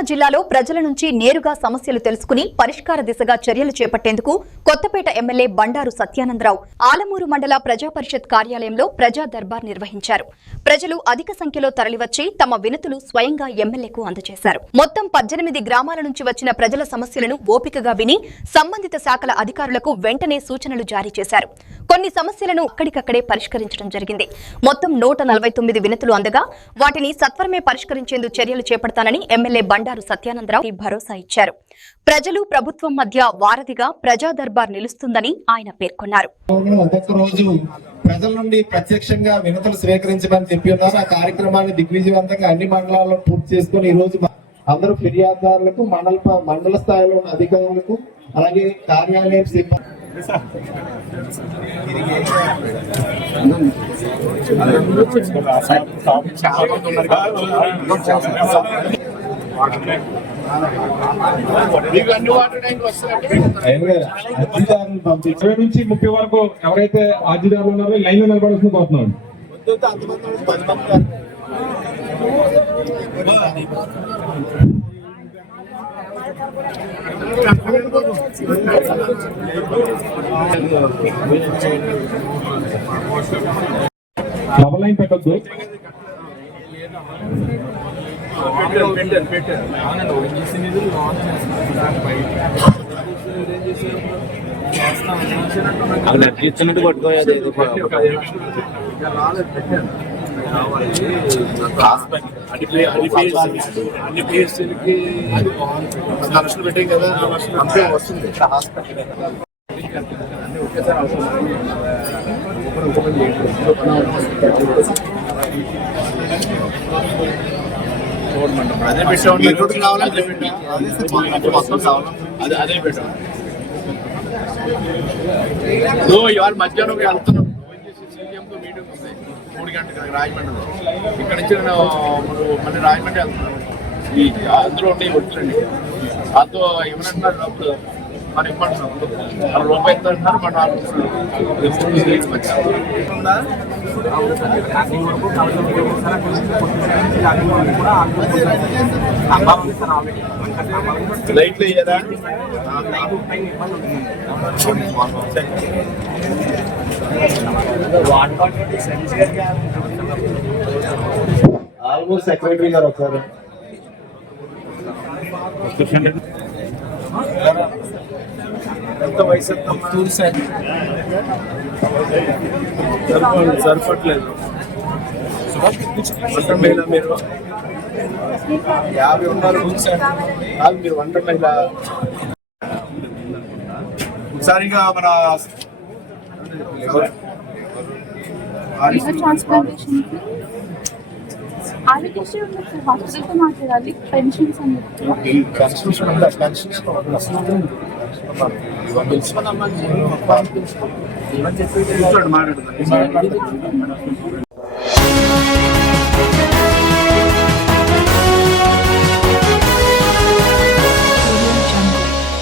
కోనసీమ జిల్లాలో ప్రజల నుంచి నేరుగా సమస్యలు తెలుసుకుని పరిష్కార దిశగా చర్యలు చేపట్టేందుకు కొత్తపేట ఎమ్మెల్యే బండారు సత్యానందరావు ఆలమూరు మండల ప్రజాపరిషత్ కార్యాలయంలో ప్రజా దర్బార్ నిర్వహించారు. ప్రజలు అధిక సంఖ్యలో తరలివచ్చి తమ వినతులు స్వయంగా ఎమ్మెల్యేకు అందజేశారు. మొత్తం 18 గ్రామాల నుంచి వచ్చిన ప్రజల సమస్యలను ఓపికగా విని సంబంధిత శాఖల అధికారులకు వెంటనే సూచనలు జారీ చేశారు. కొన్ని సమస్యలను అక్కడికక్కడే పరిష్కరించడం జరిగింది. మొత్తం 149 వినతులు అందగా వాటిని సత్వరమే పరిష్కరించేందుకు చర్యలు చేపడతానని ఎమ్మెల్యే బండారు సత్యానందరావు భరోసా ఇచ్చారు. ప్రజలు ప్రభుత్వం మధ్య వారధిగా ప్రజా దర్బార్ నిలుస్తుందని ఆయన పేర్కొన్నారు. ప్రజల నుండి ప్రత్యక్షంగా వినతులు స్వీకరించమని చెప్పి ఉన్నారు. ఆ కార్యక్రమాన్ని దిగ్విజయవంతంగా అన్ని మండలాల్లో పూర్తి చేసుకుని ఈ రోజు అందరూ ఫిర్యాదుదారులకు మండల స్థాయిలో ఉన్న అధికారులకు అలాగే కార్యాలయం సిబ్బంది నుంచి 30 వరకు ఎవరైతే అర్జీదారులు ఉన్నారో లైన్ లో నిలబడాల్సింది కోరుతున్నాం. డబల్ లైన్ పెట్టద్దు. ఇచ్చినట్టు పట్టుకోవాలి. అన్ని పిఎస్సీలకి 10 లక్షలు పెట్టాం కదా, అంతే వస్తుంది. అదే పెట్టాం, అదే పెట్టాం. ఇవాళ మధ్యాహ్నం వెళ్తున్నాం. సీఎంతో మీటింగ్ ఉంది 3 గంటలకు రాజమండ్రిలో. ఇక్కడ నుంచి నేను మళ్ళీ రాజమండ్రి వెళ్తున్నాను. ఈ అందులో ఉండే వచ్చండి దాంతో ఏమనంటున్నారు డబ్బులు మరి ఇవ్వమంటున్నాం. రూపాయి ఇస్తున్నారు మన 4 లైట్లు ఇయ్యారా? ఆల్మోస్ట్ సెక్రటరీ గారు ఒకసారి ఎంత వయసు సరిపట్లేదు. మీరు 50 ఉన్నారు కాదు, మీరు 100 మహిళ. ఒకసారిగా మన మాట్లాడుతుంది.